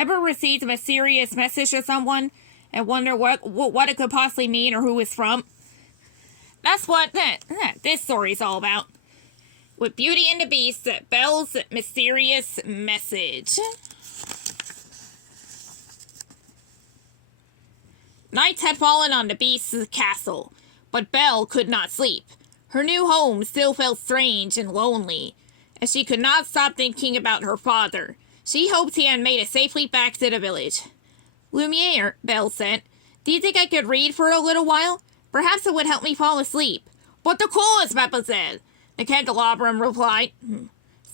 Ever received a mysterious message from someone and wonder what it could possibly mean or who it's from? That's what this story's all about. With Beauty and the Beast, Belle's mysterious message. Night had fallen on the Beast's castle, but Belle could not sleep. Her new home still felt strange and lonely, and she could not stop thinking about her father. She hoped he had made it safely back to the village. "Lumiere," Belle said, "do you think I could read for a little while? Perhaps it would help me fall asleep." "But of course, mademoiselle," the candelabrum replied.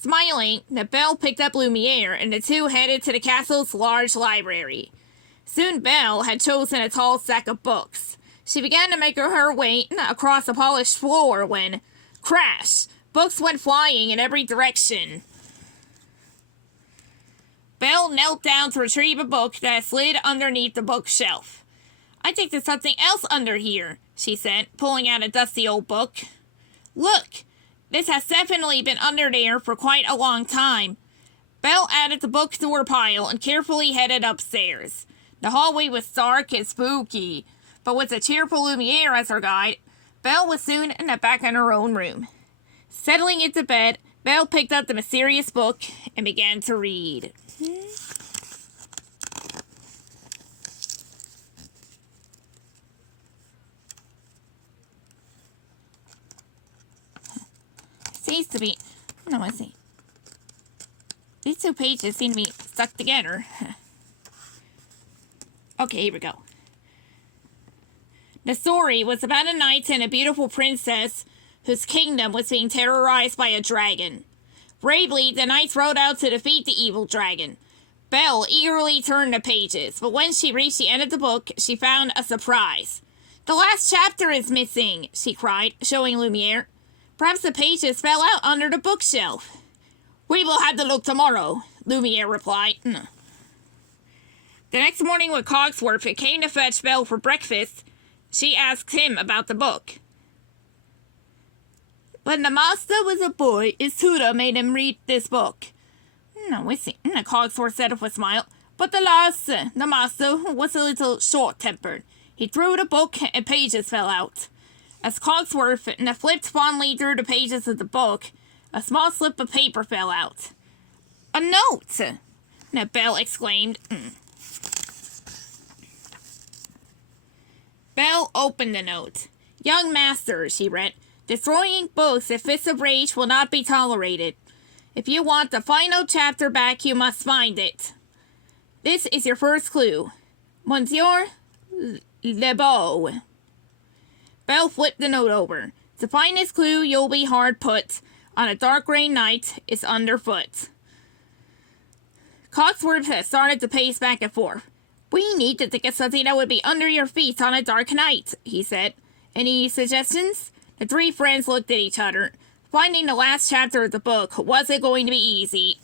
Smiling, Belle picked up Lumiere, and the two headed to the castle's large library. Soon Belle had chosen a tall stack of books. She began to make her way across the polished floor when, crash, books went flying in every direction. Belle knelt down to retrieve a book that slid underneath the bookshelf. "I think there's something else under here," she said, pulling out a dusty old book. "Look, this has definitely been under there for quite a long time." Belle added the book to her pile and carefully headed upstairs. The hallway was dark and spooky, but with a cheerful Lumiere as her guide, Belle was soon back in her own room. Settling into bed, Belle picked up the mysterious book and began to read. Seems to be... No, I see. These two pages seem to be stuck together. Okay, here we go. The story was about a knight and a beautiful princess whose kingdom was being terrorized by a dragon. Bravely, the knights rode out to defeat the evil dragon. Belle eagerly turned the pages, but when she reached the end of the book, she found a surprise. "The last chapter is missing," she cried, showing Lumiere. "Perhaps the pages fell out under the bookshelf." "We will have to look tomorrow," Lumiere replied. The next morning when Cogsworth came to fetch Belle for breakfast, she asked him about the book. "When the master was a boy, his tutor made him read this book." "No, I see," Cogsworth said with a smile. "But the master was a little short-tempered. He threw the book and pages fell out." As Cogsworth flipped fondly through the pages of the book, a small slip of paper fell out. "A note!" Belle exclaimed. Belle opened the note. "Young master," she read, "destroying books with fits of rage will not be tolerated. If you want the final chapter back, you must find it. This is your first clue. Monsieur Lebeau." Belle flipped the note over. "To find this clue, you'll be hard put. On a dark gray night, it's underfoot." Cogsworth started to pace back and forth. "We need to think of something that would be under your feet on a dark night," he said. "Any suggestions?" The three friends looked at each other. Finding the last chapter of the book wasn't going to be easy.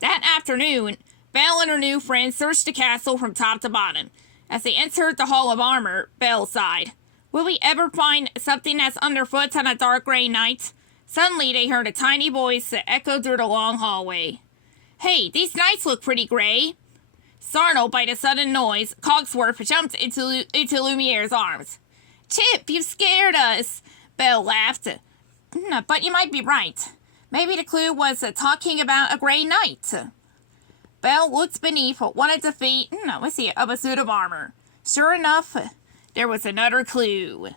That afternoon, Belle and her new friend searched the castle from top to bottom. As they entered the Hall of Armor, Belle sighed. "Will we ever find something that's underfoot on a dark gray night?" Suddenly they heard a tiny voice that echoed through the long hallway. "Hey, these nights look pretty gray." Startled by the sudden noise, Cogsworth jumped into Lumiere's arms. "Chip, you scared us!" Belle laughed. "But you might be right. Maybe the clue was talking about a gray night." Belle looked beneath one of the feet of a suit of armor. Sure enough, there was another clue.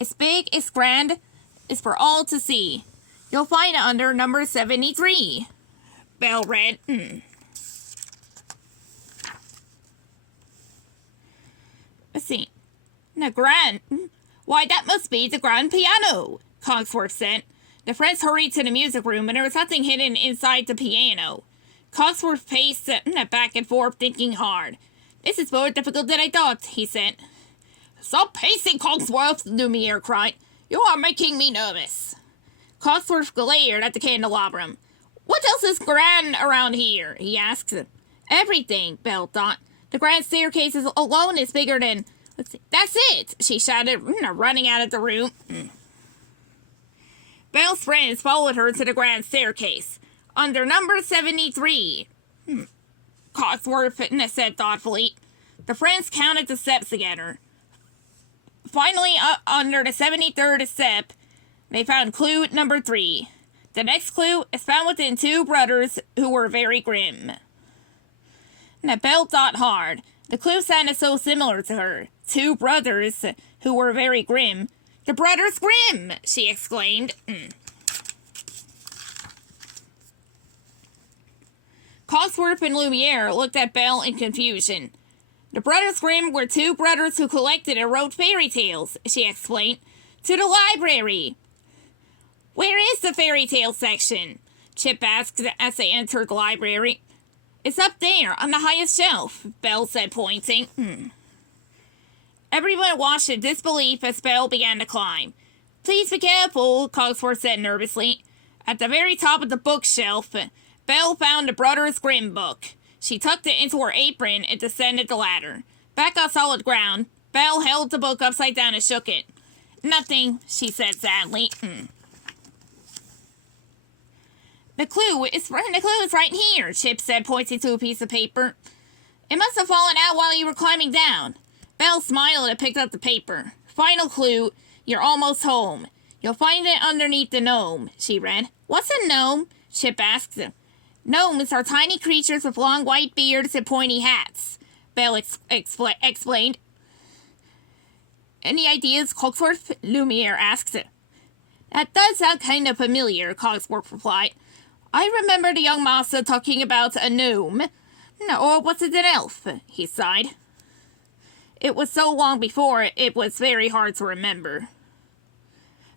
"It's big, it's grand, it's for all to see. You'll find it under number 73. Belle read. Let's see. The grand... Why, that must be the grand piano, Cogsworth said. The friends hurried to the music room, and there was nothing hidden inside the piano. Cogsworth paced back and forth, thinking hard. "This is more difficult than I thought," he said. "Stop pacing, Cogsworth," Lumiere cried. "You are making me nervous." Cogsworth glared at the candelabrum. "What else is grand around here?" he asked. "Everything," Belle thought. "The grand staircase alone is bigger than... Let's see. That's it!" she shouted, running out of the room. Belle's friends followed her to the grand staircase. under number 73. Cogsworth said thoughtfully. The friends counted the steps together. Finally, under the 73rd step, they found clue number 3. The next clue is found within 2 brothers who were very grim. Now, Belle thought hard. The clue sounded so similar to her. 2 brothers who were very grim. The brothers Grimm! She exclaimed. Cogsworth and Lumiere looked at Belle in confusion. The brothers Grimm were 2 brothers who collected and wrote fairy tales, she explained. To the library. Where is the fairy tale section? Chip asked as they entered the library. It's up there, on the highest shelf, Belle said, pointing. Everyone watched in disbelief as Belle began to climb. Please be careful, Cogsworth said nervously. At the very top of the bookshelf, Belle found the Brothers Grimm book. She tucked it into her apron and descended the ladder. Back on solid ground, Belle held the book upside down and shook it. Nothing, she said sadly. The clue is right here, Chip said, pointing to a piece of paper. It must have fallen out while you were climbing down. Belle smiled and picked up the paper. Final clue, you're almost home. You'll find it underneath the gnome, she read. What's a gnome? Chip asked. Gnomes are tiny creatures with long white beards and pointy hats, Belle explained. Any ideas, Cogsworth? Lumiere asked. That does sound kind of familiar, Cogsworth replied. I remember the young master talking about a gnome. Or was it an elf? He sighed. It was so long before, it was very hard to remember.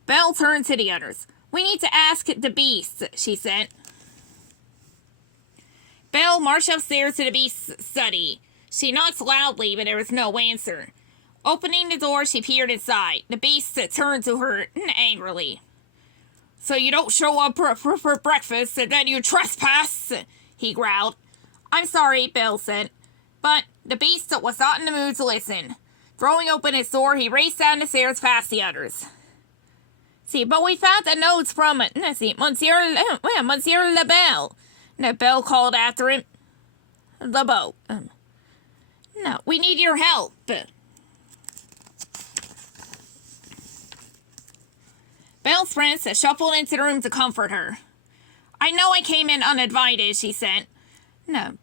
Belle turned to the others. We need to ask the beast, she said. Belle marched upstairs to the beast's study. She knocked loudly, but there was no answer. Opening the door, she peered inside. The beast turned to her angrily. So you don't show up for breakfast and then you trespass, he growled. I'm sorry, Belle said. But the beast was not in the mood to listen. Throwing open his door, he raced down the stairs past the others. But we found the notes from Monsieur Belle. Belle called after him. LeBeau. No, we need your help. Belle's friends shuffled into the room to comfort her. I know I came in uninvited, she said. No,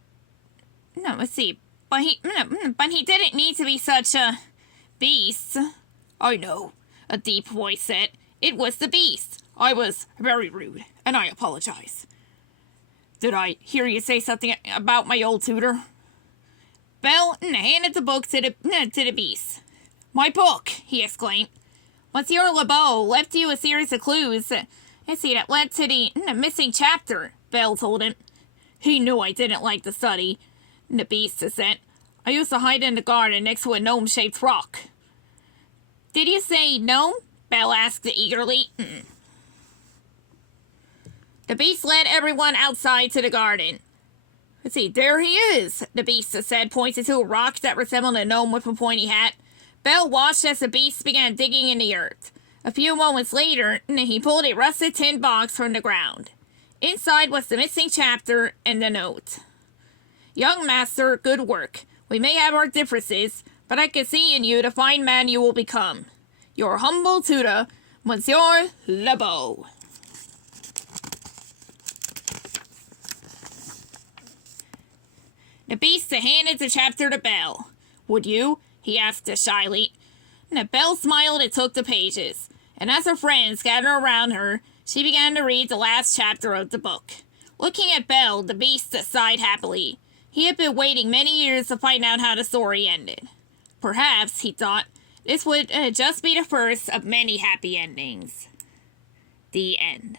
but he didn't need to be such a beast. I know, a deep voice said. It was the beast. I was very rude, and I apologize. Did I hear you say something about my old tutor? Belle handed the book to the beast. My book, he exclaimed. Monsieur LeBeau left you a series of clues. That led to the missing chapter, Belle told him. He knew I didn't like to study, the beast said. I used to hide in the garden next to a gnome-shaped rock. Did you say gnome? Belle asked eagerly. The beast led everyone outside to the garden. There he is, the beast said, pointing to a rock that resembled a gnome with a pointy hat. Belle watched as the beast began digging in the earth. A few moments later, he pulled a rusted tin box from the ground. Inside was the missing chapter and the note. Young master, good work. We may have our differences, but I can see in you the fine man you will become. Your humble tutor, Monsieur LeBeau. The beast handed the chapter to Belle. Would you? He asked shyly. Belle smiled and took the pages, and as her friends gathered around her, she began to read the last chapter of the book. Looking at Belle, the beast sighed happily. He had been waiting many years to find out how the story ended. Perhaps, he thought, this would just be the first of many happy endings. The end.